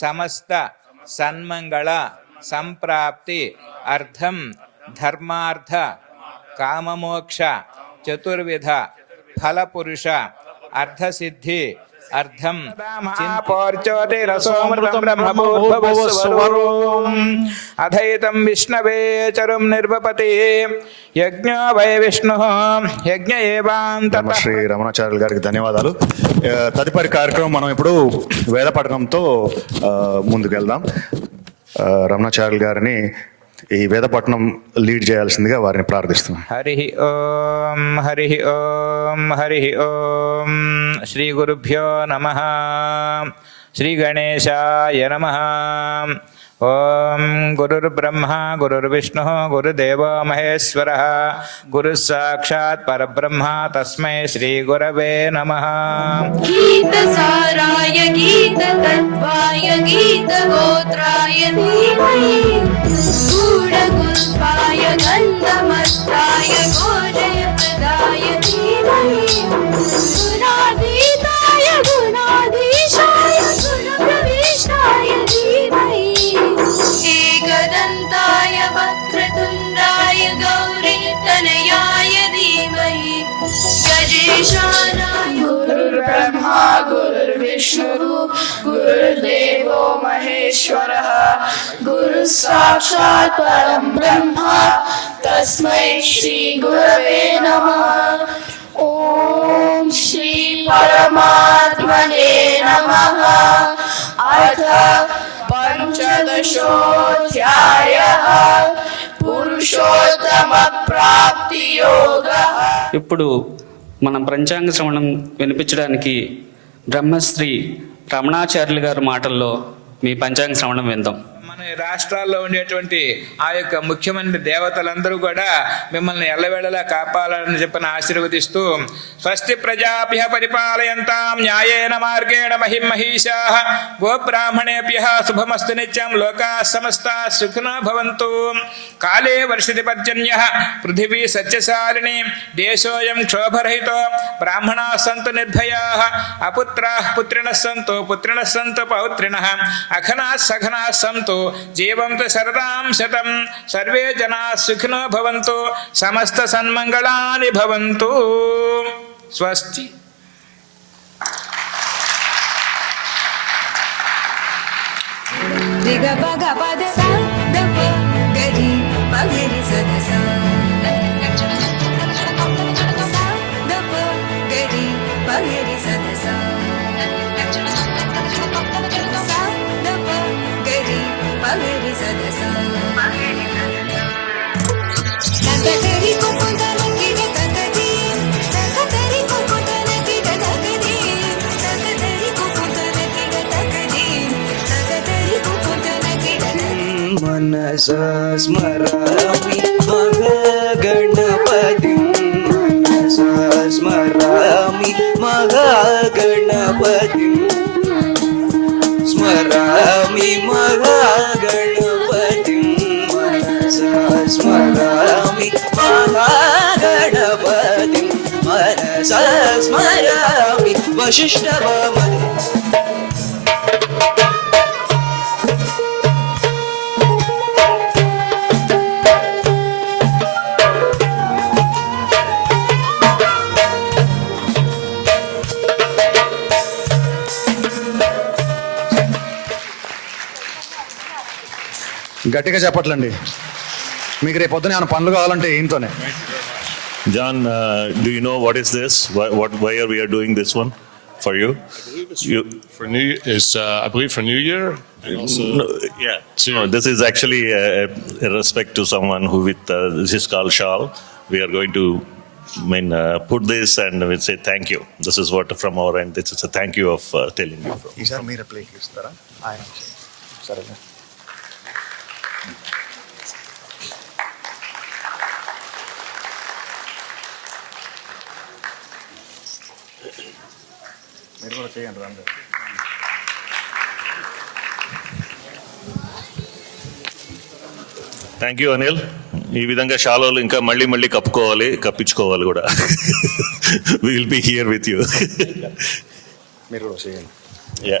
సమస్త సన్మంగళ సంప్రాప్తి అర్థం ధర్మార్థ కామమోక్ష చతుర్విధ ఫలపురుష అర్థసిద్ధి అర్థం అధైతం విష్ణవే చరుం నిర్వపతి యజ్ఞో వై విష్ణు యజ్ఞ ఏవాంత. శ్రీ రమణాచార్యులు గారికి ధన్యవాదాలు. తదుపరి కార్యక్రమం మనం ఇప్పుడు వేద పఠనంతో ముందుకెళ్దాం. రమణాచార్యులు గారిని ఈ వేదపట్నం లీడ్ చేయాల్సిందిగా వారిని ప్రార్థిస్తున్నాం. హరి ఓం హరి ఓం హరి ఓం. శ్రీ గురుభ్యో నమః. శ్రీ గణేశాయ నమః. ఓం గురుర్బ్రహ్మ గురుర్విష్ణు గురుదేవో మహేశ్వరః గురు సాక్షాత్ పరబ్రహ్మ తస్మై శ్రీ గురవే నమః. గీత సారాయ గీత తత్వాయ గీత గోత్రాయ ధీమహి గూఢగుల్పాయ గంధమస్తాయ గోజయ ప్రదాయ ధీమహి గుణాతీతాయ గుణాధీశాయ గుణప్రవిష్టాయ ధీమహి एकदन्ताय वक्रतुण्डाय गौरी तनयाय धीमहि गजेशानाय. गुरुर्ब्रह्मा गुरुर्विष्णु गुरुर्देवो महेश्वरः गुरुः साक्षात् परं ब्रह्म तस्मै श्री गुरवे नमः. ॐ श्री परमात्मने नमः. अथ పంచదశోధ్యాయః పురుషోత్తమ ప్రాప్తి యోగః. ఇప్పుడు మనం పంచాంగ శ్రవణం వినిపించడానికి బ్రహ్మశ్రీ రమణాచార్యులు గారి మాటల్లో మీ పంచాంగ శ్రవణం విందాం. మన రాష్ట్రాల్లో ఉండేటువంటి ఆ యొక్క ముఖ్యమైన దేవతలందరూ కూడా మిమ్మల్ని ఎల్లవేళలా కాపాలని చెప్పని ఆశీర్వదిస్తూ స్వస్తి ప్రజాభ్య పరిపాలయంతాం న్యాయేన మార్గేణ మహిమహీషాః గోబ్రాహ్మణేభ్యః శుభమస్తు నిత్యం లోకాః సమస్తాః సుఖినో భవంతు. కాలే వర్షతి పర్జన్యః పృథివీ సత్యశాలిని దేశోయం క్షోభరహితో బ్రాహ్మణాః సంతు నిర్భయాః అపుత్రాః పుత్రిణః సంతు పుత్రిణః సంతు పౌత్రిణః అఘనాః సఘనాః సంతు జీవంతు శరదాం శతం సర్వే జనాః సుఖినో భవంతు సమస్త సన్మంగళాని భవంతు. స్వస్తి. మనసా స్మరామి మహాగణపతిం మనసా స్మరామి మహాగణపతిం స్మరామి మహాగణపతిం మనసా స్మరామి మహాగణపతిం మనసా స్మరామి వశిష్ఠవామన. గట్టిగా చెప్పట్లండి. మీకు రేపు పొద్దున ఏమైనా పనులు కావాలంటే ఏంతోనే. John, do you know what is this? Why are we doing this one for you? For New is I believe for New Year. No, yeah. No, this is actually a respect to someone who this is called shawl. We are going to put this and we say thank you. This is what from our end. This is a thank you of telling you. ఈసారి మీరు plate ఇస్తారా? ఆయన సరే. మీరు కూడా చేయండి రండి. Thank you Anil. ఈ విధంగా షాలోలు ఇంకా మళ్ళీ కప్పించుకోవాలి కూడా. We will be here with you. మీరు కూడా చేయండి. యా.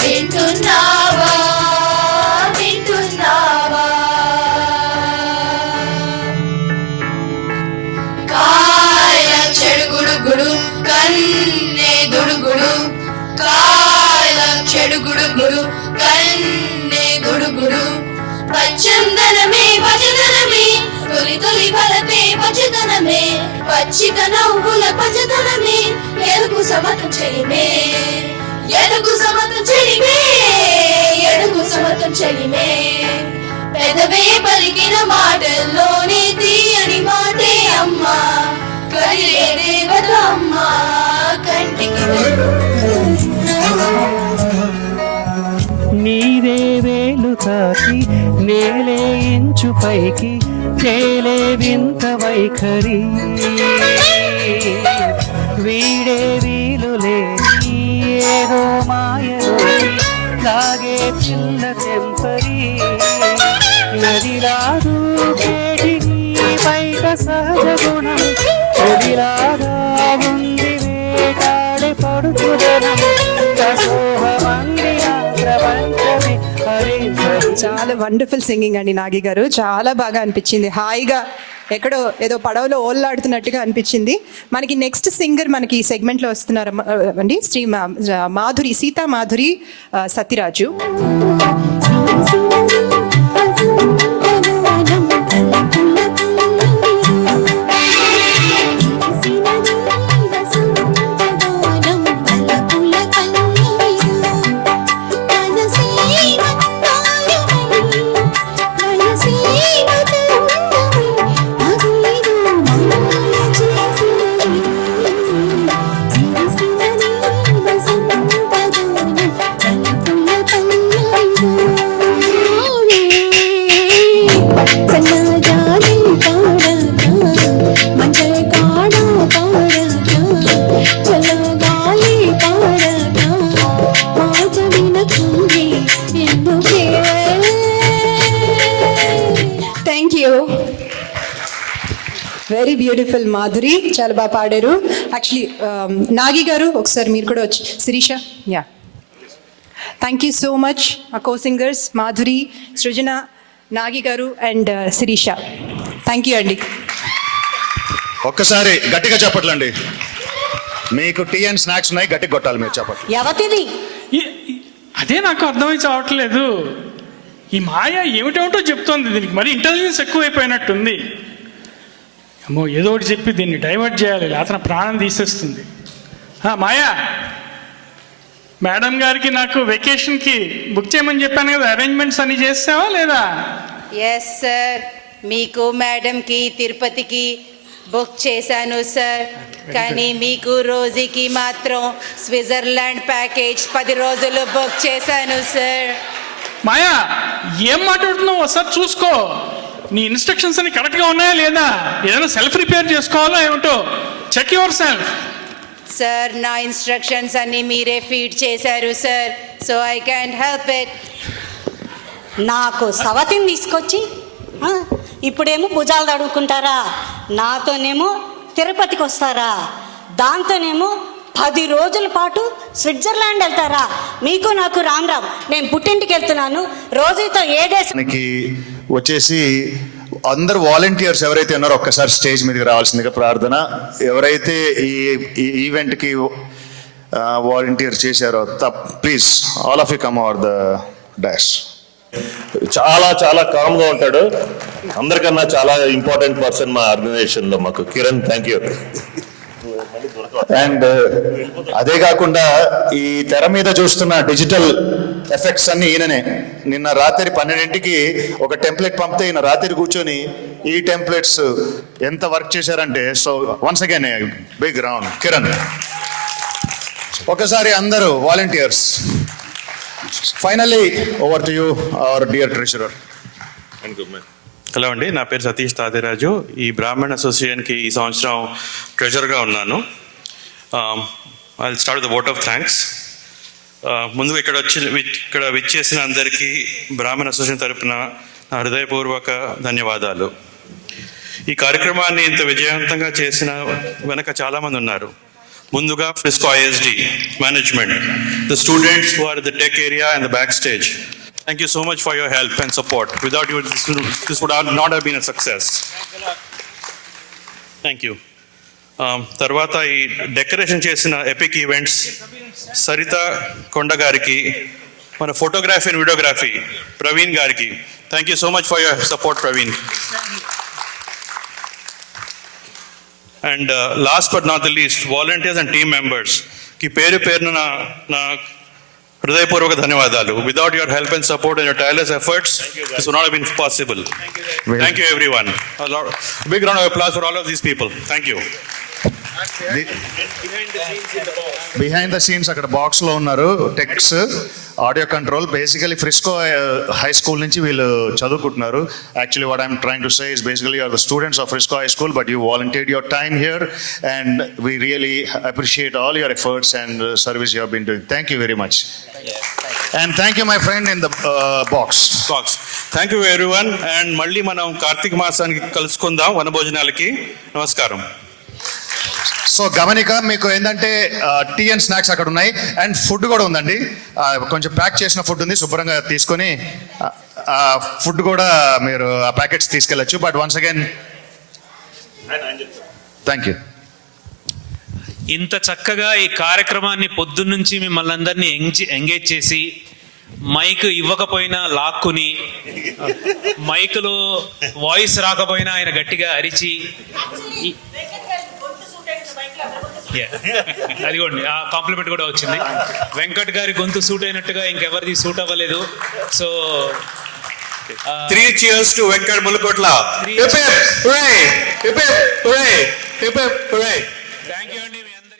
వింటున్నావా వింటున్నావా కాయ చెడుగుడుగుడు కన్నే దుడుగుడు కాయ చెడుగుడుగుడు కన్నే దుడుగుడు పచ్చందనమే పచ్చదనమే తొలి తొలి బలపే పచ్చదనమే పచ్చిక నవ్వుల పచ్చదనమే ఎరుకు సమతం చెలిమే ఎడుగు సమతం చెలిమే ఎడుగు సమతం చెలిమే పెదవే పలికిన మాటల్లోనే తీయని మాటే అమ్మా కదిలే దేవత అమ్మా కంటికి నీదే వేలు తాకి నేలే ఇంచు పైకి తేలే వింత వైఖరి వీడే వీలు లేని ఏదో మాయలోకి లాగే పిల్ల తెంపరి నదిలాదు వేడిని బయట సహజ గుణం నదిలాగా ఉంది వేటాడే పడుతుదనం ప్రసోహమందిన ప్రపంచమే హరి చాలా వండర్ఫుల్ సింగింగ్ అండి నాగి గారు, చాలా బాగా అనిపించింది. హాయిగా ఎక్కడో ఏదో పడవలో ఓళ్ళాడుతున్నట్టుగా అనిపించింది. మనకి నెక్స్ట్ సింగర్ మనకి ఈ సెగ్మెంట్లో వస్తున్నారు అండి, శ్రీ మాధురి, సీతా మాధురి సత్యరాజు. వెరీ బ్యూటిఫుల్ మాధురి, చాలా బాగా పాడారు. యాక్చువల్లీ నాగి గారు ఒకసారి మీరు కూడా వచ్చి, Shirisha, yeah, thank you so much. మా కో సింగర్స్ మాధురి, సృజన, నాగి గారు అండ్ శిరీష, థ్యాంక్ యూ అండి. ఒక్కసారి గట్టిగా చెప్పట్లండి. మీకు టీ అండ్ స్నాక్స్ ఉన్నాయి, గట్టిగా కొట్టాలి మీరు చెప్పట్లు. ఎవతిది అదే నాకు అర్థమై చావట్లేదు. ఈ మాయ ఏమిటేమిటో చెప్తోంది, దీనికి మరి ఇంటెలిజెన్స్ ఎక్కువైపోయినట్టుంది. అమ్మో ఏదో ఒకటి చెప్పి దీన్ని డైవర్ట్ చేయాలి, లేకపోతే ప్రాణం తీసేస్తుంది. మాయా, మేడం గారికి నాకు వెకేషన్కి బుక్ చేయమని చెప్పాను కదా, అరేంజ్మెంట్స్ అన్ని చేసావా లేదా? ఎస్ సార్, మీకు మేడంకి తిరుపతికి బుక్ చేశాను సార్. కానీ మీకు రోజుకి మాత్రం స్విట్జర్లాండ్ ప్యాకేజ్ 10 రోజులు బుక్ చేశాను సార్. మాయా, ఏం మాట్లాడుతున్నావు ఒకసారి చూసుకో. నీ ఇన్స్ట్రక్షన్స్ అన్ని కరెక్ట్గా ఉన్నాయా లేదా? ఏదైనా సెల్ఫ్ రిపేర్ చేసుకోవాలా ఏమిటో, చెక్ యువర్ సెల్ఫ్. సార్, నా ఇన్స్ట్రక్షన్స్ అన్ని మీరే ఫీడ్ చేశారు sir, so I can help it. నాకు సవతిని తీసుకొచ్చి ఇప్పుడేమో భుజాలు తడుముకుంటారా, నాతోనేమో తిరుపతికి వస్తారా, దాంతోనేమో 10 రోజుల పాటు స్విట్జర్లాండ్ వెళ్తారా? మీకు నాకు రామ్ రామ్, నేను పుట్టింటికి వెళ్తున్నాను. రోజుతో ఏ దేశానికి వచ్చేసి అందరు వాలంటీర్స్ ఎవరైతే ఉన్నారో ఒక్కసారి స్టేజ్ మీదకి రావాల్సిందిగా ప్రార్థన. ఎవరైతే ఈ ఈవెంట్కి వాలంటీర్ చేశారో please all of you come over the dash. చాలా చాలా కామ్గా ఉంటాడు. అందరికన్నా చాలా ఇంపార్టెంట్ పర్సన్ మా ఆర్గనైజేషన్లో మాకు కిరణ్. Thank you. అండ్ అదే కాకుండా ఈ తెర మీద చూస్తున్న డిజిటల్ ఎఫెక్ట్స్ అన్ని ఈయననే. నిన్న రాత్రి 12ంటికి ఒక టెంప్లెట్ పంపితే ఈయన రాత్రి కూర్చొని ఈ టెంప్లెట్స్ ఎంత వర్క్ చేశారంటే, so once again big round Kiran. ఒకసారి అందరూ volunteers. Finally over to you our dear treasurer. Hello అండి, నా పేరు సతీష్ తాదిరాజు. ఈ బ్రాహ్మణ్ అసోసియేషన్కి ఈ సంవత్సరం ట్రెజర్గా ఉన్నాను. I start the vote of thanks. ముందుగా ఇక్కడ విచ్చేసిన అందరికీ బ్రాహ్మణ్ అసోసియేషన్ తరపున నా హృదయపూర్వక ధన్యవాదాలు. ఈ కార్యక్రమాన్ని ఇంత విజయవంతంగా చేసిన వెనక చాలామంది ఉన్నారు. ముందుగా Frisco ISD management, the students who are the tech area and the back stage. Thank you so much for your help and support. Without you, this would not have been a success. Thank you. తర్వాత ఈ decoration చేసిన epic events Saritha కొండ గారికి, మన photography and videography Praveen గారికి. Thank you so much for your support Praveen. And last but not the least volunteers and team మెంబర్స్కి పేరు పేరున నా హృదయపూర్వక ధన్యవాదాలు. Without your help and support and your tireless efforts, this would not have been possible. Thank you everyone. A big round of applause for all of these people. Thank you. Behind the scenes అక్కడ box లో ఉన్నారు. Techs, audio control, basically Frisco high school నుంచి వీళ్ళు చదువుకుంటున్నారు. Actually what I'm trying to say is basically you're the students of Frisco high school, but you volunteered your time here and we really appreciate all your efforts and service you have been doing. Thank you very much. And thank you my friend in the box. Thank you everyone. And మళ్ళీ మనం కార్తీక మాసానికి కలుసుకుందాం వనభోజనాలకి. నమస్కారం. So గమనిక, మీకు ఏంటంటే tea and snacks అక్కడ ఉన్నాయి అండ్ ఫుడ్ కూడా ఉందండి. కొంచెం ప్యాక్ చేసిన ఫుడ్ ఉంది, శుభ్రంగా తీసుకొని ఫుడ్ కూడా మీరు ఆ ప్యాకెట్స్ తీసుకెళ్ళచ్చు. But once again thank you. ఇంత చక్కగా ఈ కార్యక్రమాన్ని పొద్దున్నుంచి మిమ్మల్ని అందరినీ ఎంగేజ్ చేసి, మైక్ ఇవ్వకపోయినా లాక్కుని, మైకులో వాయిస్ రాకపోయినా ఆయన గట్టిగా అరిచి, అదిగోండి ఆ కాంప్లిమెంట్ కూడా వచ్చింది. వెంకట్ గారి గొంతు సూట్ అయినట్టుగా ఇంకెవరిది సూట్ అవ్వలేదు. So 3 cheers to Venkat Mulukotla. Hip hip hooray! Hip hip hooray! Hip hip hooray! Thank you అండి మీ అందరికీ.